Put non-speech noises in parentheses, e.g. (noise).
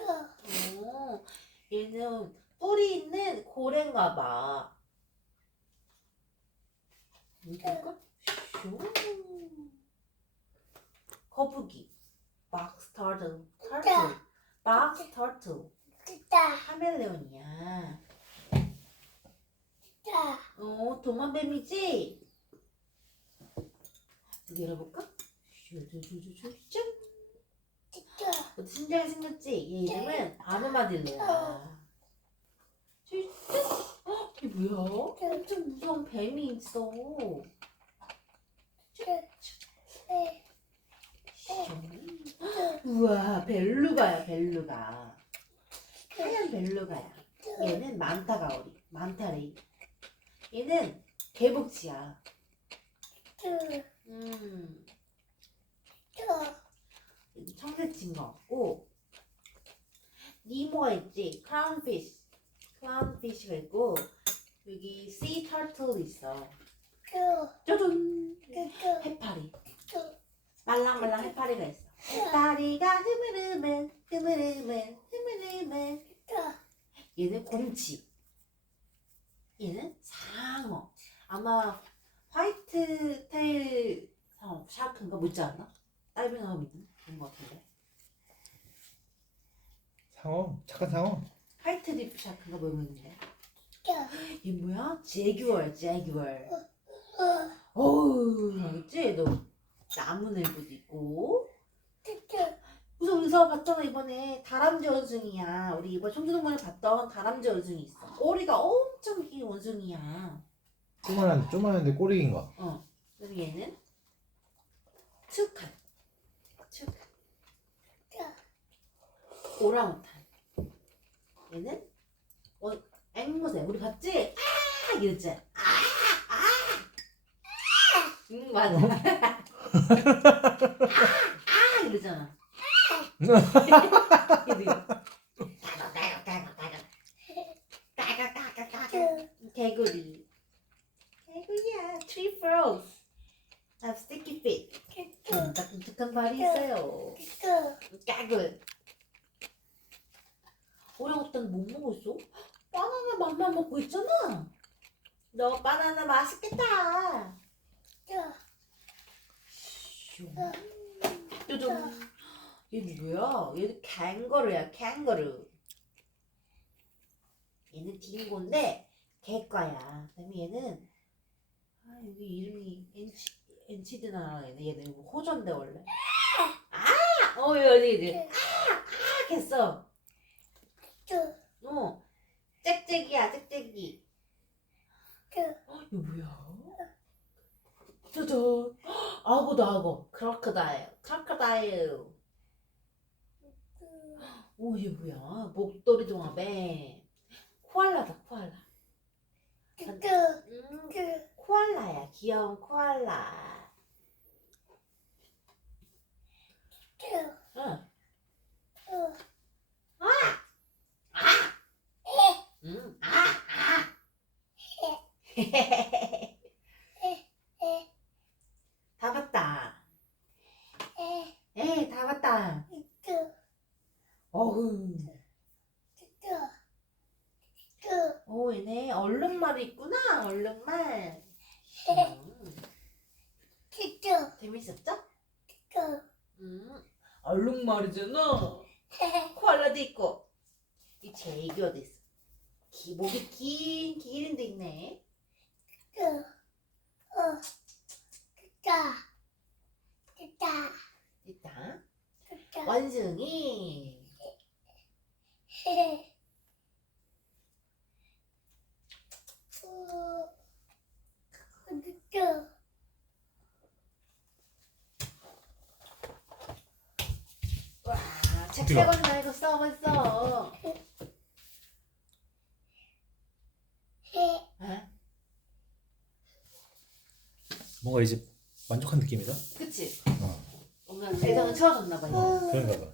어, 얘는 뿔이 있는 고래인가 봐. 슈. 거북이. 박스 터틀. 터틀. 박스 터틀. 카멜레온이야. 어, 도마뱀이지? 여기 열어볼까? 슈슈슈슈 짠. 신기하게 생겼지? 얘 이름은 아르마딜로야. 슈, 짠. 헉, 이게 뭐야? 엄청 무서운 뱀이 있어. 우와, 벨루가야, 벨루가. 하얀 벨루가야. 얘는 만타가오리, 만타레이. 얘는 개복치야. 음, 청새치인 것 같고. 니모가 있지, 크라운피쉬. 크라운피쉬가 있고, 여기 씨 터틀 있어. 짜잔! 해파리. 말랑말랑 해파리가 있어. 해파리가 흐물흐물, 흐물흐물, 흐물흐물. 얘는 곰치. 얘는 상어. 아마 화이트 테일 상어, 샤크인가 묻지 않나? 하고 있는 그런 것 같은데. 상어 착한 상어 화이트 리프 샤크인가 뭐 있는데. 얘 뭐야? 제규얼, 제규얼. 어우, 알겠지? 너 나무늘보도 있고. 그래서 여기서 봤잖아 이번에 다람쥐 원숭이야. 우리 이번 청주동물에 봤던 다람쥐 원숭이 있어. 꼬리가 엄청 긴 원숭이야. 조만한 조만한데 꼬리인 거 어. 그래서 얘는 투칸. 투칸. 오랑우탄. 얘는 어, 앵무새. 우리 봤지? 아! 이랬지? 아! 아! 응, 맞아. 아! 아! 이러잖아. 개구리. 개구리야. Tree frogs. Have sticky feet. 끈적끈적한 발이 있어요. 까글. 오랑우탄 뭐 먹고 있어? 바나나 맛만 먹고 있잖아. 너 바나나 맛있겠다. 뚜둥. 얘 누구야? 얘는 캥거루야, 캥거루. 얘는 딩고인데 개과야. 그다음에 얘는 아 여기 이름이 엔치 엔치드나 얘네 얘는 호전데 원래. 아, 어 여기 이제 아, 아, 했어. 어, 짹짹이야, 짹짹이. 어, 이거 뭐야? 짜잔. 악어다 악어. 크로커다일. 크로커다일. 오, 얘 뭐야? 목도리 동화뱀. 코알라다, 코알라. 음, 코알라야. 귀여운 코알라. 응. 음, 아, 아. (laughs) 다 봤다. 에, 다 봤다. 어후. 오, 얘네 얼룩말이 있구나. 얼룩말. 음, 재밌었죠? 음, 얼룩말이잖아. (laughs) 코알라도 있고. 이 제이교도 있어. 기, 목이 긴 기린도 있네. 있다. 원숭이. (laughs) 와, 책? 세권 말고 써 벌써. 어? 뭔가 이제 만족한 느낌이다 그치? 어 뭔가 세상을 채워줬나 봐. 이제. 그런가 봐